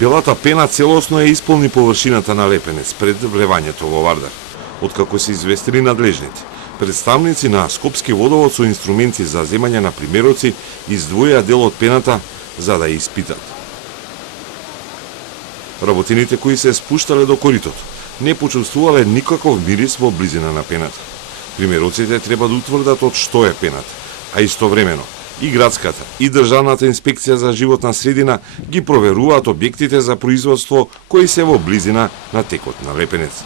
Белата пена целосно ја исполни површината на Лепенец пред влевањето во Вардар. Откако се известили надлежните, представници на Скопски водовод со инструменти за земање на примероци издвоија дел од пената за да ја испитат. Работините кои се спуштале до коритото не почувствувале никаков мирис во близина на пената. Примероците треба да утврдат од што е пената, а истовремено и градската и државната инспекција за животна средина ги проверуваат објектите за производство кои се во близина на текот на Лепенец.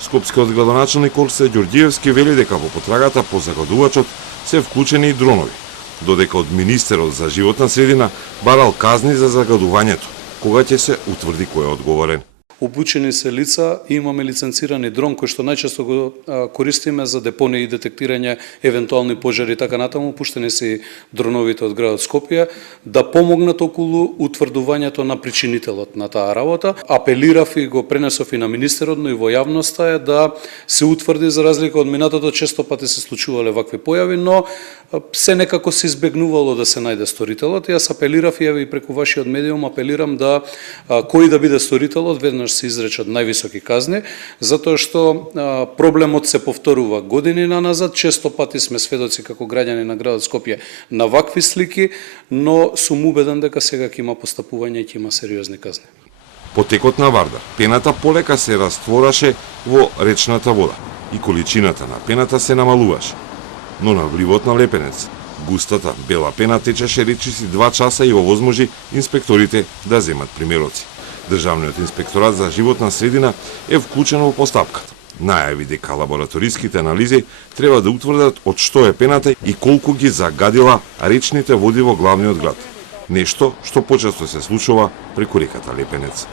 Скопскиот градоначелник Орсе Ѓорѓиевски вели дека во потрагата по загадувачот се вклучени и дронови, додека од министерот за животна средина барал казни за загадувањето, кога ќе се утврди кој е одговорен. Обучени се лица и имаме лиценцирани дрон кој што најчесто го користиме за депонија и детектирање евентуални пожари и така натаму. Пуштени се дроновите од градот Скопје да помогнат околу утврдувањето на причинителот на таа работа. Апелирав и го пренесов и на министерот, но и во јавноста е да се утврди, за разлика од минатото, често пати се случувале вакви појави, но се некако се избегнувало да се најде сторителот. Јас апелирав и преку вашиот медиум апелирам да кој да биде сторителот веднаш се изречат највисоки казни, затоа што проблемот се повторува години наназад. Често пати сме сведоци како граѓани на градот Скопје на вакви слики, но сум убеден дека сега ќе има постапување и ќе има сериозни казни. По текот на Вардар, пената полека се раствораше во речната вода и количината на пената се намалуваше. Но на вливот на Лепенец, густата бела пена течеше речиси 2 часа и овозможи инспекторите да земат примероци. Државниот инспекторат за животна средина е вклучен во постапката. Најави дека лабораториските анализи треба да утврдат од што е пената и колку ги загадила речните води во главниот град. Нешто што почесто се случува преку реката Лепенец.